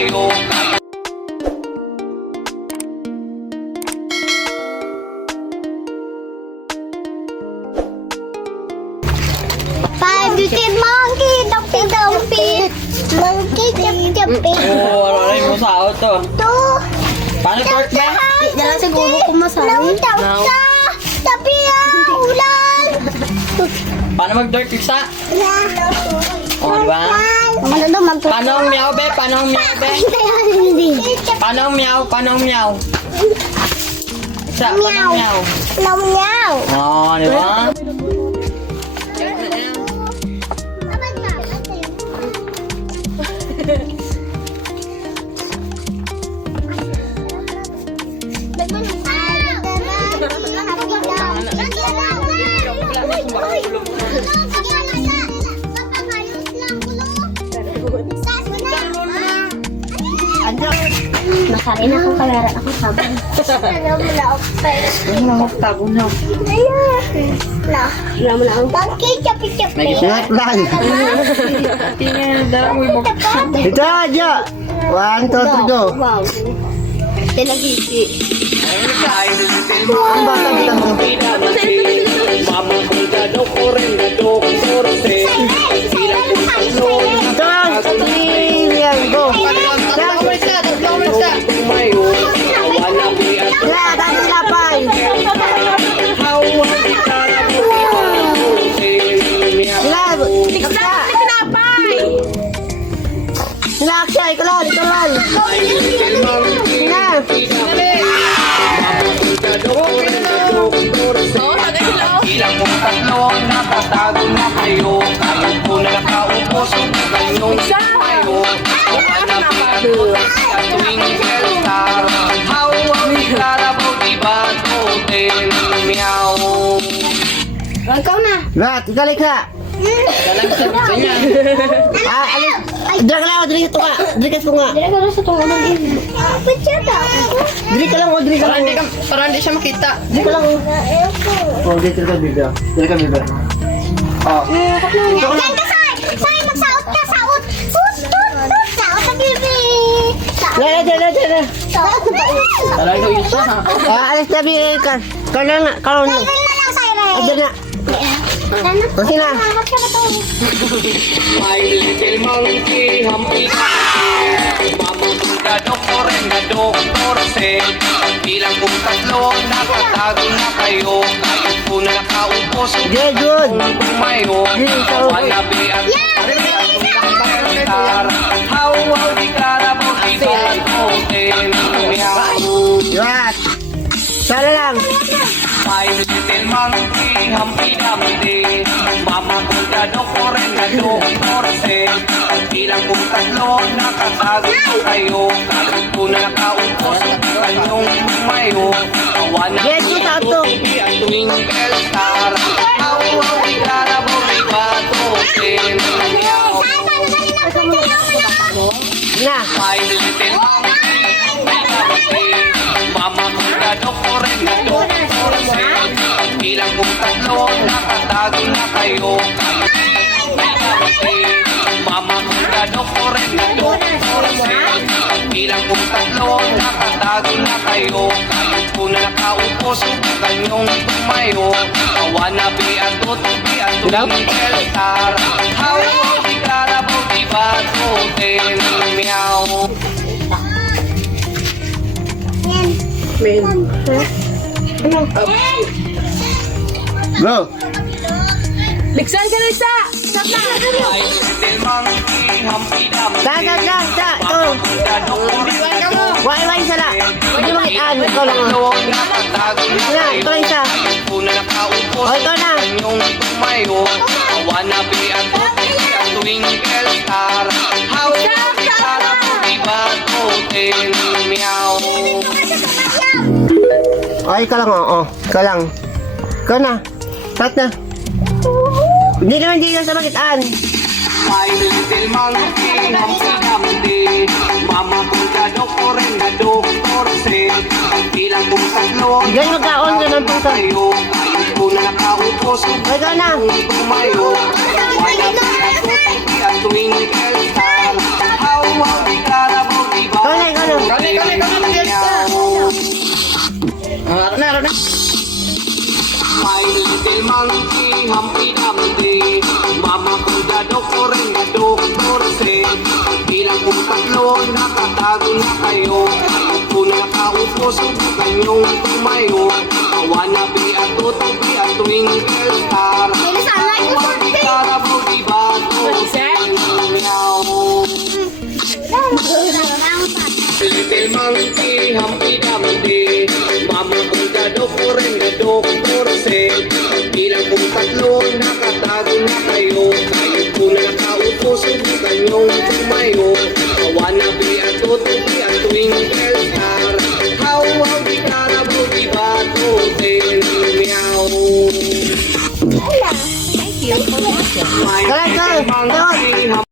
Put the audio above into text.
kayo. Five little monkey, dumpy dumpy. Monkey, jumpy. Oo, ano yung masahod to? Two. Paano torque ba? Di lang siguro kumasabi. No. Tapi ulan. Paano mag-torque isa? O, diba? Ano daw man to? Paano ang meow, be? Paano ang meow, be? Hindi. Paano ang meow? Paano ang meow? Isa, paano ang meow? Meow. Oo, diba? Masarin akong kamera akong sabon. Ano mo na Ano mo, tago na. Wala mo na ang bangkay, chapi-chapi. Ingat lang. Tingnan, dala mo yung Ito aja. 1, 2, 3, go. Wow. Tinagisi. Ang bata bilang to. Mama kong dadok ko rin dadok sorte. Bilang kong tatlo Dang. Yan, go. tumayo. Wanabi at Wala, dati lapay. hawa di karabo. Wala. Tiksa. Sila Aksha, ikaw lang, ikaw lang. Sina. Ilang kong tatlo, nakatago na kayo. Kayo po na nakaupo, subukan yung kayo. Wanabi at tuwing star. Hawa di karabo, di ba hotel? Meow. Ikaw na. Lat, ikaw likha. dalang sa niya. Alin. Dira ka lang, diri ito ka. Diri ka ito nga. Dili ka na sa tungo ng ino. Pitsada. Diri ka lang, o diri ka lang. Para hindi siya makita. Diri ka lang. Oh, dito ka bida. Diri ka bida. Oh. Ikaw lang. Say, magsaot ka, saot. Saot. Saot sa bibi. Dala. Saot. Dala ito isa, ha? Alis na bida ka. Kala nga, kala nga. Saot na lang, Sayre. Adyan na. O, sina. Hangat ka ba to? My little monkey, humpy dumpty. Mama kong dadok ko rin na doktor said. Bilang kong tatlo, nakatago na kayo. Kayo po na nakaupo, Good, good. tumayo. Wanabi at star. Hawa di karabo, di ba hotel? Meow. Lat. Sala lang. My little monkey, humpy dumpty. Mama kong dadok ko rin na doktor said. Bilang kong tatlo, nakatago kayo. Kayo po na nakaupo, subukan yung tumayo. Wanna Yes, be a tato. tuti at twinkle star. Hawa di karabo, di ba hotel? Meow. Na. My little monkey, humpy dumpty. Mama kong dadok ko rin na doktor said. Bilang kong tatlo, nakatago na kayo. Mama kong dadok ko rin na doktor said. Bilang kong tatlo, nakatago na kayo. Kayo po na nakaupo, subukan yung tumayo. Wanabi at tutubi at twinkle star. Hawa di karabo, di ba hotel? Meow. Go. Liksan ka, Lisa! Stop na! My little monkey, humpy dumpty. Lang. Ito. Wai, sala. Hindi mo itaan. Ikaw lang. Nakatago na Sina, ito lang isa. po na nakaupo O, ito na. yung tumayo. Wannabe at twinkle star. How di karabo, di ba hotel? Meow. Ay, ikaw lang, oh. Ikaw lang. Ikaw na. Start na. Hindi naman dito sa magitaan. My little monkey, humpty dumpty. Mama kong dadok ko rin na doktor said. Bilang kong tatlo, Diyan magkaon ka ng pusa. kayo. Kayo po na nakaupo, Ay, ikaw na. tumayo. Wannabe at twinkle star. How di karabo, di My little monkey, Humpty Dumpty. Mama ko na doktor, na doktor said. Bilang po tatlo, nakatago na kayo. Kayo po nakaupo, subukan niyong tumayo. Wannabe at tutupi at twinkle star. Hawag di karabaw, di bato. Meow. Little monkey, Humpty Dumpty. Mama ko na doktor said. Bilang po tatlo, nakatago na kayo. Kayo po na nakaupo, subukan niyong tumayo. Wannabe at tutupi at twinkle star. Hawag di karabaw, di bato. Meow. Thank you. My Go, go, little monkey,